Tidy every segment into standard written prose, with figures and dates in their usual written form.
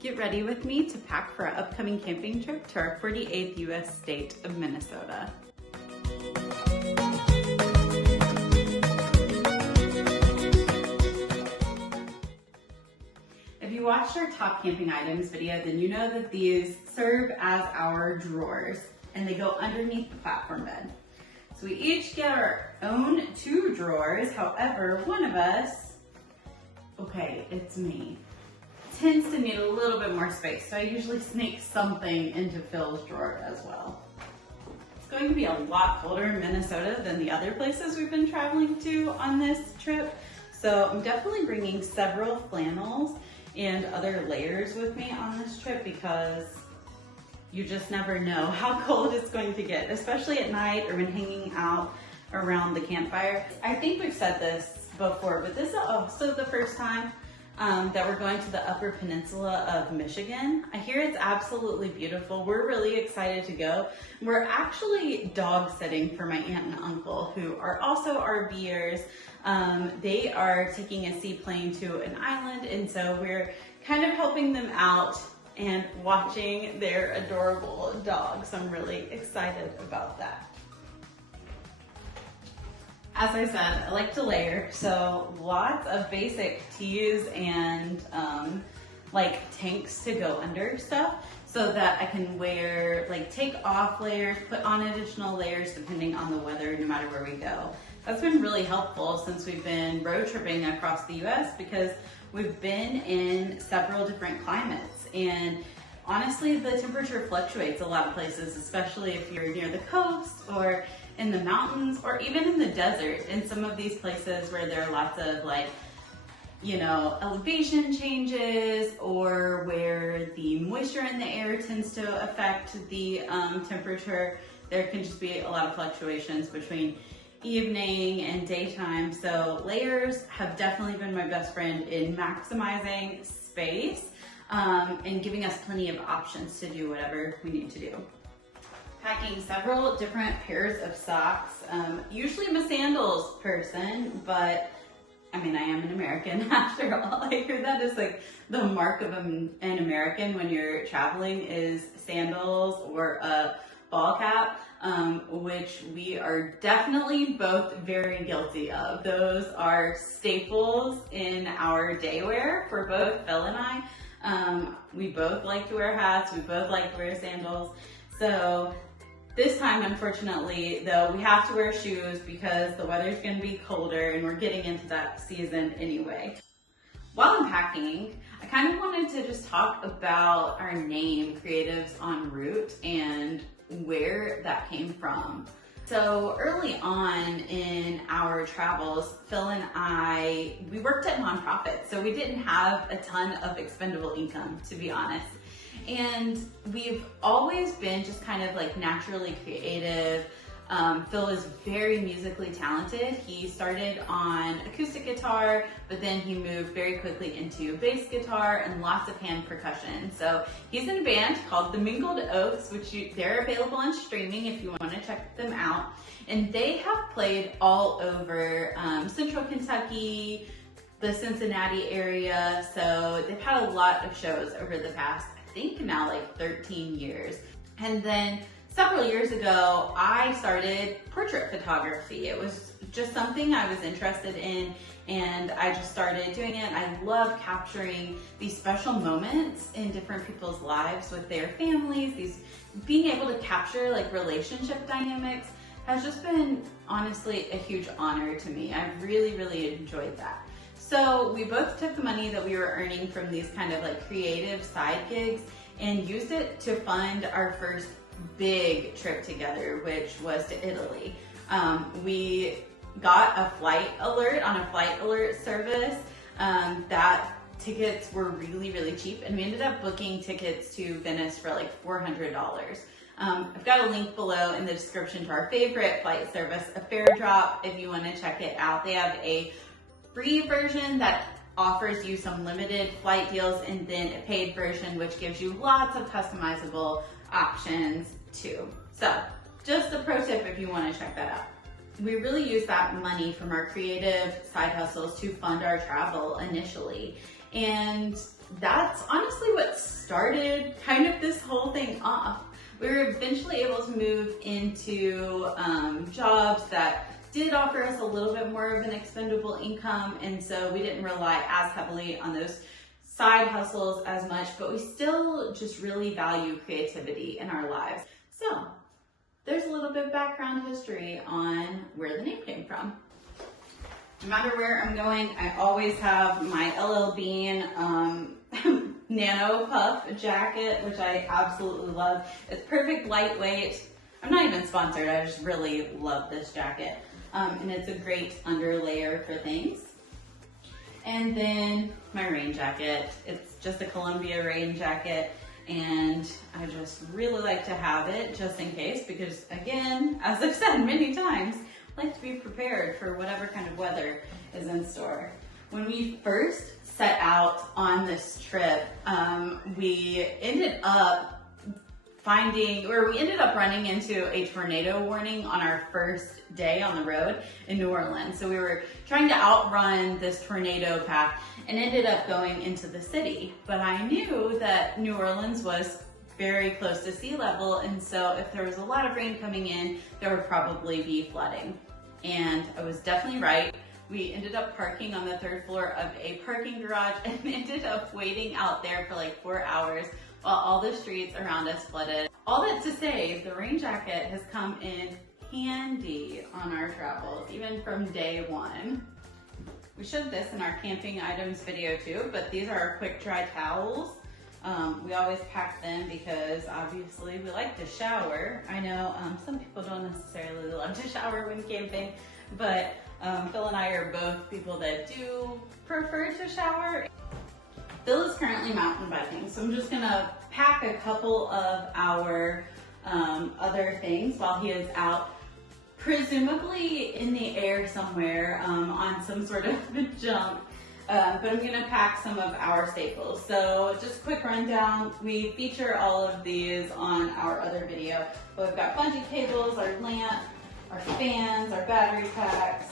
Get ready with me to pack for our upcoming camping trip to our 48th U.S. state of Minnesota. If you watched our top camping items video, then you know that these serve as our drawers and they go underneath the platform bed. So we each get our own 2 drawers. However, one of us, okay, it's me, tends to need a little bit more space. So I usually sneak something into Phil's drawer as well. It's going to be a lot colder in Minnesota than the other places we've been traveling to on this trip. So I'm definitely bringing several flannels and other layers with me on this trip because you just never know how cold it's going to get, especially at night or when hanging out around the campfire. I think we've said this before, but this is also the first time that we're going to the Upper Peninsula of Michigan. I hear it's absolutely beautiful. We're really excited to go. We're actually dog sitting for my aunt and uncle who are also RVers. They are taking a seaplane to an island, and so we're kind of helping them out and watching their adorable dogs. I'm really excited about that. As I said, I like to layer, so lots of basic tees and like tanks to go under stuff so that I can wear, like take off layers, put on additional layers depending on the weather no matter where we go. That's been really helpful since we've been road tripping across the US because we've been in several different climates, and honestly the temperature fluctuates a lot of places, especially if you're near the coast or in the mountains or even in the desert. In some of these places where there are lots of like, you know, elevation changes or where the moisture in the air tends to affect the temperature, there can just be a lot of fluctuations between evening and daytime. So layers have definitely been my best friend in maximizing space and giving us plenty of options to do whatever we need to do. Packing several different pairs of socks. Usually I'm a sandals person, but I mean, I am an American after all. I hear that is like the mark of an American when you're traveling is sandals or a ball cap, which we are definitely both very guilty of. Those are staples in our day wear for both Phil and I. We both like to wear hats, we both like to wear sandals. So this time, unfortunately, though, we have to wear shoes because the weather's going to be colder and we're getting into that season anyway. While I'm packing, I kind of wanted to just talk about our name, Creatives en Route, and where that came from. So early on in our travels, Phil and I, we worked at nonprofits, so we didn't have a ton of expendable income, to be honest. And we've always been just kind of like naturally creative. Phil is very musically talented. He started on acoustic guitar, but then he moved very quickly into bass guitar and lots of hand percussion. So he's in a band called the Mingled Oaks, which they're available on streaming if you want to check them out. And they have played all over Central Kentucky, the Cincinnati area. So they've had a lot of shows over the past, I think now like 13 years. And then several years ago, I started portrait photography. It was just something I was interested in, and I just started doing it. I love capturing these special moments in different people's lives with their families. Being able to capture like relationship dynamics has just been honestly a huge honor to me. I really, really enjoyed that. So we both took the money that we were earning from these kind of like creative side gigs and used it to fund our first big trip together, which was to Italy. We got a flight alert on a flight alert service that tickets were really, really cheap, and we ended up booking tickets to Venice for like $400. I've got a link below in the description to our favorite flight service, a Fairdrop, if you want to check it out. They have a free version that offers you some limited flight deals, and then a paid version which gives you lots of customizable options too. So just a pro tip if you want to check that out. We really used that money from our creative side hustles to fund our travel initially. And that's honestly what started kind of this whole thing off. We were eventually able to move into jobs that did offer us a little bit more of an expendable income, and so we didn't rely as heavily on those side hustles as much, but we still just really value creativity in our lives. So there's a little bit of background history on where the name came from. No matter where I'm going, I always have my LL Bean Nano Puff jacket, which I absolutely love. It's perfect lightweight. I'm not even sponsored, I just really love this jacket. And it's a great underlayer for things. And then my rain jacket. It's just a Columbia rain jacket, and I just really like to have it just in case, because again, as I've said many times, I like to be prepared for whatever kind of weather is in store. When we first set out on this trip, we ended up running into a tornado warning on our first day on the road in New Orleans. So we were trying to outrun this tornado path and ended up going into the city. But I knew that New Orleans was very close to sea level, and so if there was a lot of rain coming in, there would probably be flooding. And I was definitely right. We ended up parking on the 3rd floor of a parking garage and ended up waiting out there for like 4 hours while all the streets around us flooded. All that to say, the rain jacket has come in handy on our travels, even from day one. We showed this in our camping items video too, but these are our quick dry towels. We always pack them because obviously we like to shower. I know some people don't necessarily love to shower when camping, but Phil and I are both people that do prefer to shower. Phil is currently mountain biking, so I'm just gonna pack a couple of our other things while he is out, presumably in the air somewhere on some sort of jump. But I'm gonna pack some of our staples. So just a quick rundown. We feature all of these on our other video. But we've got bungee cables, our lamp, our fans, our battery packs,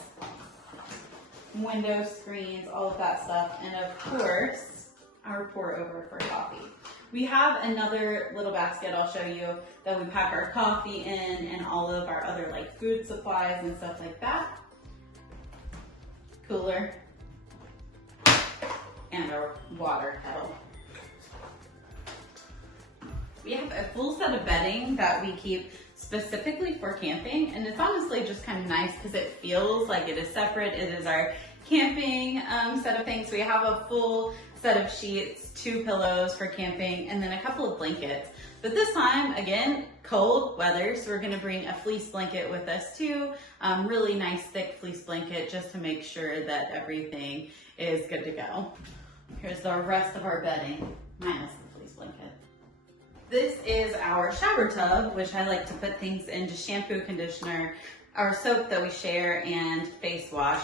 window screens, all of that stuff. And of course, our pour over for coffee. We have another little basket I'll show you that we pack our coffee in and all of our other like food supplies and stuff like that. Cooler. And our water kettle. We have a full set of bedding that we keep specifically for camping, and it's honestly just kind of nice because it feels like it is separate. It is our camping set of things. We have a full set of sheets, 2 pillows for camping, and then a couple of blankets. But this time, again, cold weather, so we're gonna bring a fleece blanket with us too. Really nice thick fleece blanket just to make sure that everything is good to go. Here's the rest of our bedding, minus the fleece blanket. This is our shower tub, which I like to put things into: shampoo, conditioner, our soap that we share, and face wash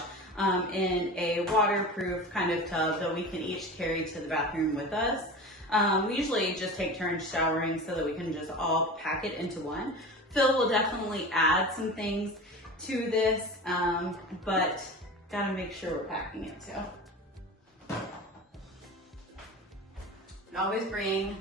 in a waterproof kind of tub that we can each carry to the bathroom with us. We usually just take turns showering so that we can just all pack it into one. Phil will definitely add some things to this, but gotta make sure we're packing it too. And always bring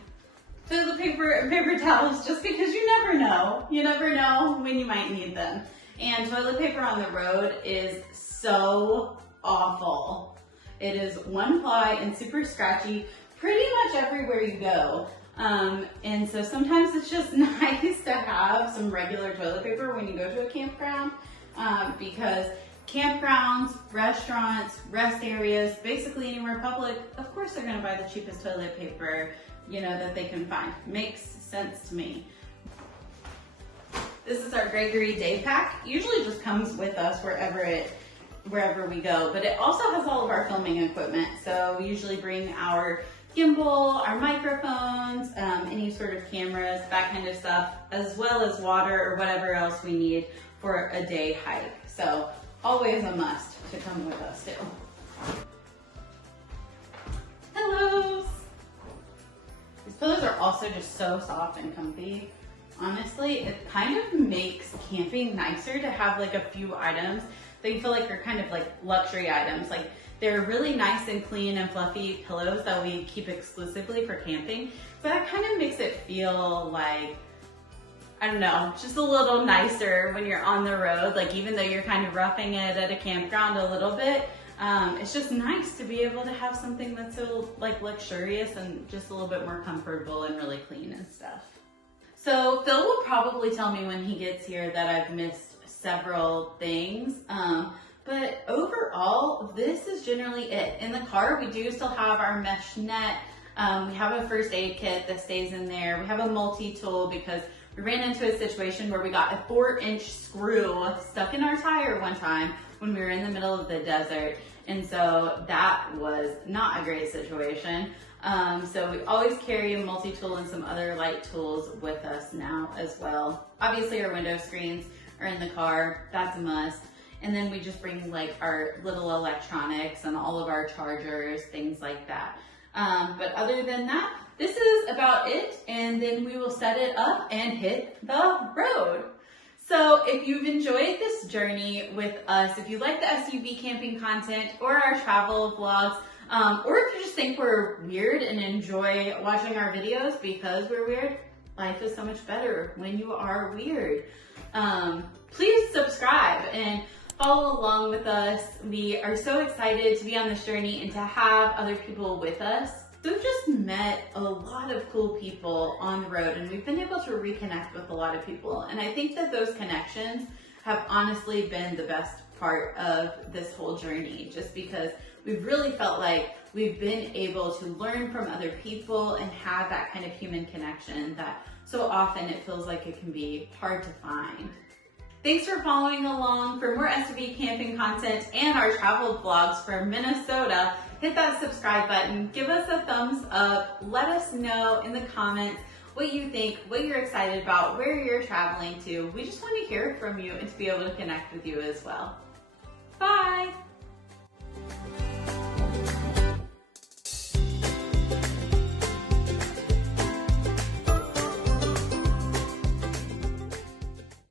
toilet paper and paper towels just because you never know. You never know when you might need them. And toilet paper on the road is so awful. It is 1 ply and super scratchy pretty much everywhere you go. And so sometimes it's just nice to have some regular toilet paper when you go to a campground, because campgrounds, restaurants, rest areas, basically anywhere public, of course they're gonna buy the cheapest toilet paper, that they can find. Makes sense to me. This is our Gregory Daypack. Usually just comes with us wherever we go, but it also has all of our filming equipment. So we usually bring our gimbal, our microphones, any sort of cameras, that kind of stuff, as well as water or whatever else we need for a day hike. So always a must to come with us too. Pillows. These pillows are also just so soft and comfy. Honestly, it kind of makes camping nicer to have like a few items that you feel like are kind of like luxury items. Like they're really nice and clean and fluffy pillows that we keep exclusively for camping. So that kind of makes it feel like, I don't know, just a little nicer when you're on the road. Like even though you're kind of roughing it at a campground a little bit, it's just nice to be able to have something that's so like luxurious and just a little bit more comfortable and really clean and stuff. So Phil will probably tell me when he gets here that I've missed several things. But overall, this is generally it. In the car, we do still have our mesh net. We have a first aid kit that stays in there. We have a multi-tool because we ran into a situation where we got a 4-inch screw stuck in our tire one time when we were in the middle of the desert. And so that was not a great situation. So we always carry a multi-tool and some other light tools with us now as well. Obviously our window screens are in the car, that's a must. And then we just bring like our little electronics and all of our chargers, things like that. But other than that, this is about it. And then we will set it up and hit the road. So if you've enjoyed this journey with us, if you like the SUV camping content or our travel vlogs, or if you just think we're weird and enjoy watching our videos because we're weird, life is so much better when you are weird. Please subscribe and follow along with us. We are so excited to be on this journey and to have other people with us. So we've just met a lot of cool people on the road and we've been able to reconnect with a lot of people. And I think that those connections have honestly been the best part of this whole journey, just because we've really felt like we've been able to learn from other people and have that kind of human connection that so often it feels like it can be hard to find. Thanks for following along. For more SUV camping content and our travel vlogs for Minnesota, hit that subscribe button, give us a thumbs up, let us know in the comments what you think, what you're excited about, where you're traveling to. We just want to hear from you and to be able to connect with you as well. Bye!